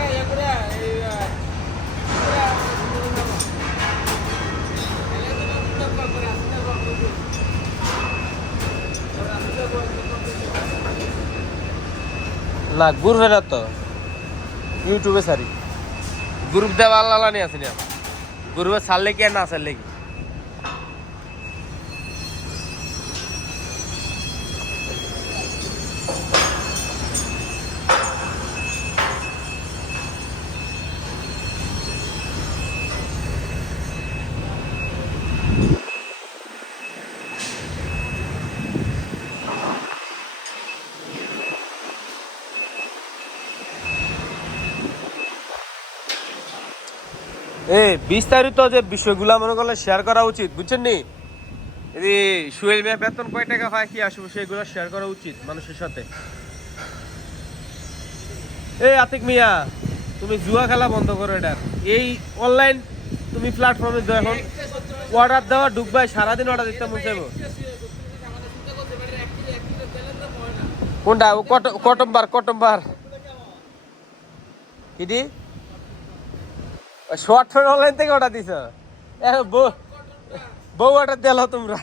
না করে। না গ্রুপে না তো? ইউটিউবে সারি। গ্রুপ দেওয়া আল্লাহ নিয়ে আসেনি গ্রুপে সারলে কি আর না সারলে কি? এ, বিস্তারিত যে বিষয়গুলো মনে করলে শেয়ার করা উচিত, বুঝছেন নি? এই সুয়েল মিয়া বেতন কয় টাকা হয়, কি আসবে সেগুলো শেয়ার করা উচিত মানুষের সাথে। এই আতিক মিয়া, তুমি জুয়া খেলা বন্ধ করো এটা। এই অনলাইন তুমি প্ল্যাটফর্মে এখন অর্ডার দেওয়া ঢুকবাই সারাদিন অর্ডার দিতে মন চাইব। কোনটা? কটম্বার কটম্বার। কিদি শর্ট ফোন অনলাইন থেকে অর্ডার দিছ? বউ অর্ডার দিল তোমরা।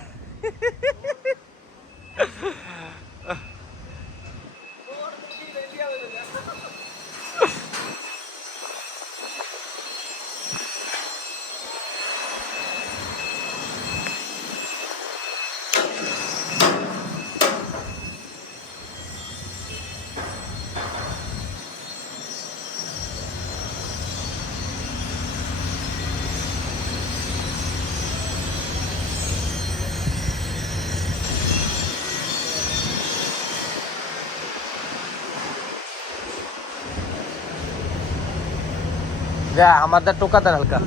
যা আমাদের টোকা দেন হালকা।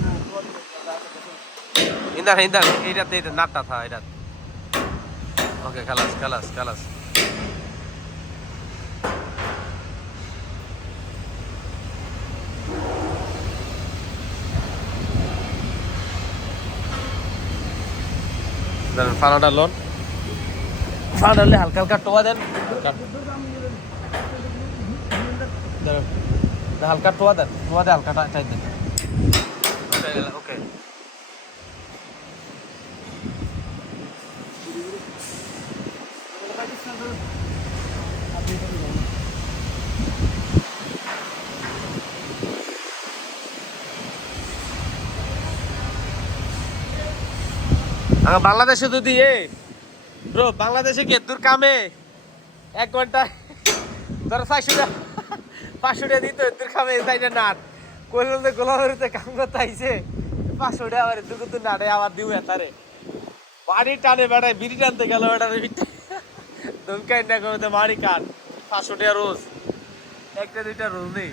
ইন্দার ইন্দার এইটাতে এটা নাটটা থা এটা ওকে খালাস খালাস খালাস। দেন ফানাটা লোন। ফানাটা হলে হালকা হালকা টোয়া। দেন, হালকা টোয়া দেন টোয়া দেন হালকাটা চাই দেন। ওকে বাংলাদেশে যদি এ ব্রো বাংলাদেশে কি দূর কামে? এক ঘণ্টা ধর টাকা পাঁচশো টাকা দিত কামে সাইডে নাট। কইলাম যে গোলাবাড়িতে কাম করতে আইছে পাঁচশো টাকা আবার দুটো তো নাটে আবার এতারে। বাড়ি টানে বেড়ায়, বিড়ি টানতে গেল বেড়ারে বিটে ধমকাই না কমতে বাড়ি কাট পাঁচশো টাকা রোজ। একটা দুইটা রোজ নেই।